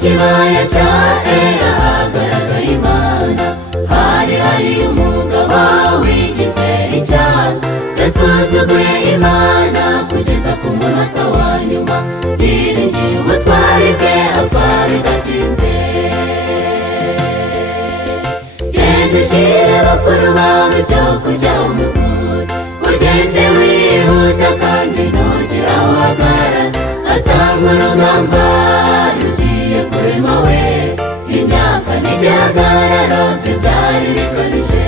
kibaya cya Ela hagaragaye Imana. Hari umugabo wigize icyaha, yasuzuguye Imana kugeza ku munota wa nyuma, yiringiye ubutwari bwe apfa bidatinze. Genda ushyire bakuru bawe ibyo kurya umukuru, ugende wihuta kandi ntugire aho uhagarara. Asanga urugamba rugiye kurema we, imyaka n'igihagararo bye byari bikabije.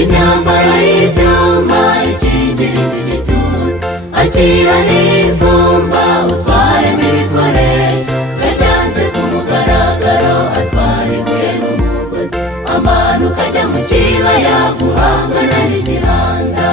Imyambaro y'ibyuma ikingiriza igituza, akira n'imfumba utware n'ibikoresho. Yajyanze ku mugaragaro atwara ibuye n'umugozi, amanuka ajya mu kibaya guhangana n'igihanda.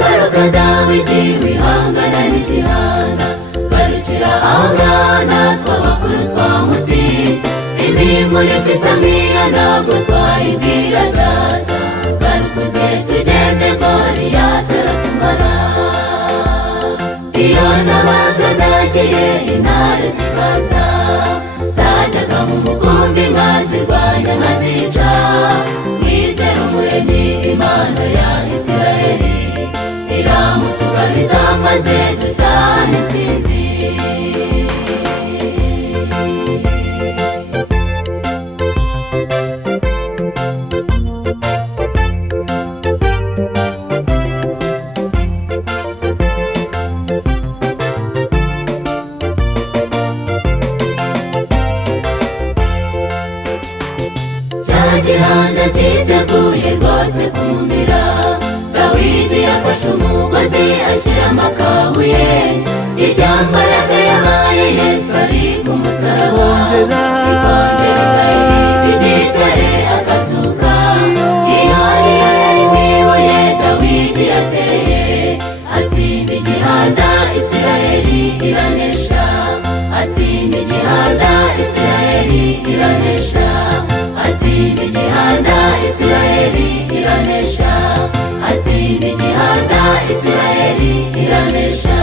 Garuka Dawidi wihangana n'igihanda, garukira aho ngana tw'abakuru twamutinya. Imimuri isa nk'iya ntabwo twayibwira data, garukuze tugende Goliyati aratumara. Iyo nabaga ndagiye intare zikaza, zajyaga mu mukumbi nkazirwanya nkazica. Mwizere Umuremyi Imana ya Isirayeli, iramutugabiza maze dutahane intsinzi. Cya gihanda cyiteguye rwose kumumira, Dawidi yafashe umugozi ashyiramo akabuye. Irya mbaraga yabaye Yesu ari ku musaraba, ikongera igahirika igitare akazuka. Iyo ariyo yari mu ibuye Dawidi yateye, atsinda igihanda Isirayeli iranesha. Atsinda igihanda Isirayeli iranesha. Atsinda igihanda Isirayeli iranesha. Atsinda igihanda Isirayeli iranesha.